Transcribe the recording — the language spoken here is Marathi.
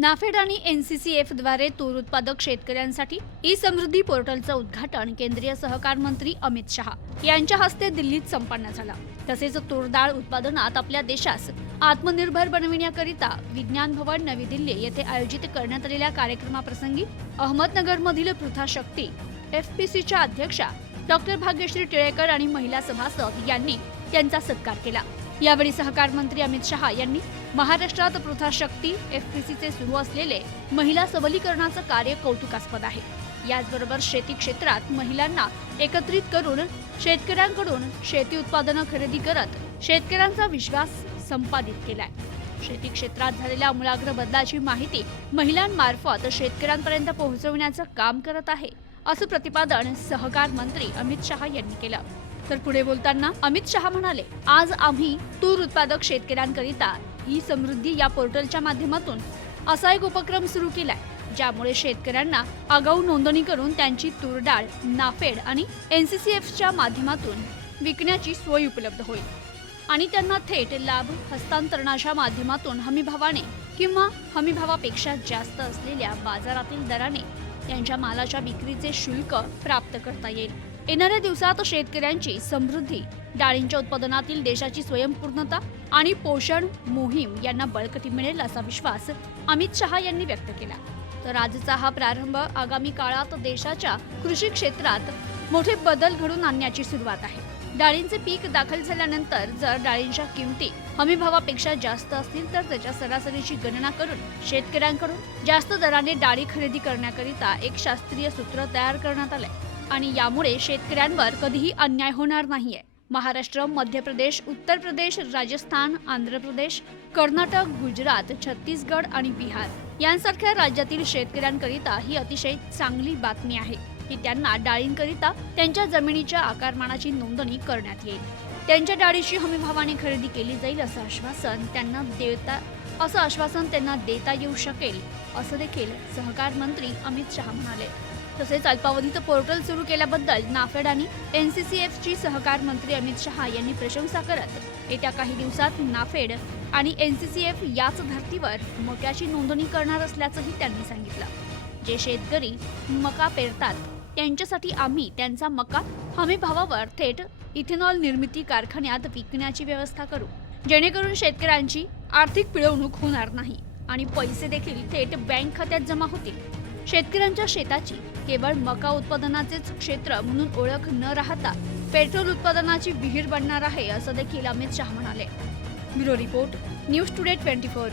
नाफेड आणि एनसीसीएफद्वारे तूर उत्पादक शेतकऱ्यांसाठी ई समृद्धी पोर्टलचं उद्घाटन केंद्रीय सहकार मंत्री अमित शहा यांच्या हस्ते दिल्लीत संपन्न झालं. तसेच तूर डाळ उत्पादनात आपल्या देशास आत्मनिर्भर बनविण्याकरिता विज्ञान भवन नवी दिल्ली येथे आयोजित करण्यात आलेल्या कार्यक्रमाप्रसंगी अहमदनगरमधील पृथा शक्ती एफपीसीच्या अध्यक्षा डॉक्टर भाग्यश्री टिळेकर आणि महिला सभासद यांनी त्यांचा सत्कार केला. यावेळी सहकार मंत्री अमित शहा यांनी महाराष्ट्रात पृथा शक्ती एफपीसीचे सुरू असलेले महिला सबलीकरणाचं कार्य कौतुकास्पद आहे. याचबरोबर शेती क्षेत्रात महिलांना एकत्रित करून शेतकऱ्यांकडून शेती उत्पादनं खरेदी करत शेतकऱ्यांचा विश्वास संपादित केलाय. शेती क्षेत्रात झालेल्या आमूलाग्र बदलाची माहिती महिलांमार्फत शेतकऱ्यांपर्यंत पोहोचवण्याचं काम करत आहे असं प्रतिपादन सहकार मंत्री अमित शहा यांनी केलं. तर पुढे बोलताना अमित शहा म्हणाले आज आम्ही तूर उत्पादक शेतकऱ्यांकरिता ही समृद्धी या पोर्टलच्या माध्यमातून असा एक उपक्रम सुरू केलाय ज्यामुळे शेतकऱ्यांना आगाऊ नोंदणी करून त्यांची तूर डाळ नाफेड आणि एनसीसीएफच्या माध्यमातून विकण्याची सोय उपलब्ध होईल. आणि त्यांना थेट लाभ हस्तांतरणाच्या माध्यमातून हमीभावाने किंवा हमीभावापेक्षा जास्त असलेल्या बाजारातील दराने त्यांच्या मालाच्या विक्रीचे शुल्क प्राप्त करता येईल. येणाऱ्या दिवसात शेतकऱ्यांची समृद्धी डाळींच्या उत्पादनातील देशाची स्वयंपूर्णता आणि पोषण मोहीम यांना बळकटी मिळेल असा विश्वास अमित शहा यांनी व्यक्त केला. तर आजचा हा प्रारंभ आगामी काळात देशाच्या कृषी क्षेत्रात मोठे बदल घडून आणण्याची सुरुवात आहे. डाळींचे पीक दाखल झाल्यानंतर जर डाळींच्या किमती हमीभावापेक्षा जास्त असतील तर त्याच्या सरासरीची गणना करून शेतकऱ्यांकडून जास्त दराने डाळी खरेदी करण्याकरिता एक शास्त्रीय सूत्र तयार करण्यात आलंय. आणि यामुळे शेतकऱ्यांवर कधीही अन्याय होणार नाहीये. महाराष्ट्र मध्य प्रदेश उत्तर प्रदेश राजस्थान आंध्र प्रदेश कर्नाटक गुजरात छत्तीसगड आणि बिहार यांसारख्या राज्यातील शेतकऱ्यांकरिता ही अतिशय चांगली बातमी आहे. की त्यांना डाळींकरिता त्यांच्या जमिनीच्या आकारमानाची नोंदणी करण्यात येईल. त्यांच्या डाळीची हमीभावाने खरेदी केली जाईल असं आश्वासन त्यांना देता असं आश्वासन त्यांना देता येऊ शकेल असं देखील सहकार मंत्री अमित शहा म्हणाले. तसेच अल्पावधीत पोर्टल सुरू केल्याबद्दल नाफेड आणि एन सी सी एफची सहकार मंत्री अमित शहा यांनी प्रशंसा करत येत्या काही दिवसात नाफेड आणि एन सी सी एफ याच धर्तीवर मक्याची नोंदणी करणार असल्याचंही त्यांनी सांगितलं. जे शेतकरी मका पेरतात त्यांच्यासाठी आम्ही त्यांचा मका हमी भावावर थेट इथेनॉल निर्मिती कारखान्यात विकण्याची व्यवस्था करू. जेणेकरून शेतकऱ्यांची आर्थिक पिळवणूक होणार नाही आणि पैसे देखील थेट बँक खात्यात जमा होतील. शेतकऱ्यांच्या शेताची केवळ मका उत्पादनाचेच क्षेत्र म्हणून ओळख न राहता पेट्रोल उत्पादनाची विहीर बनणार आहे असं देखील अमित शहा म्हणाले. Bureau report news today twenty four.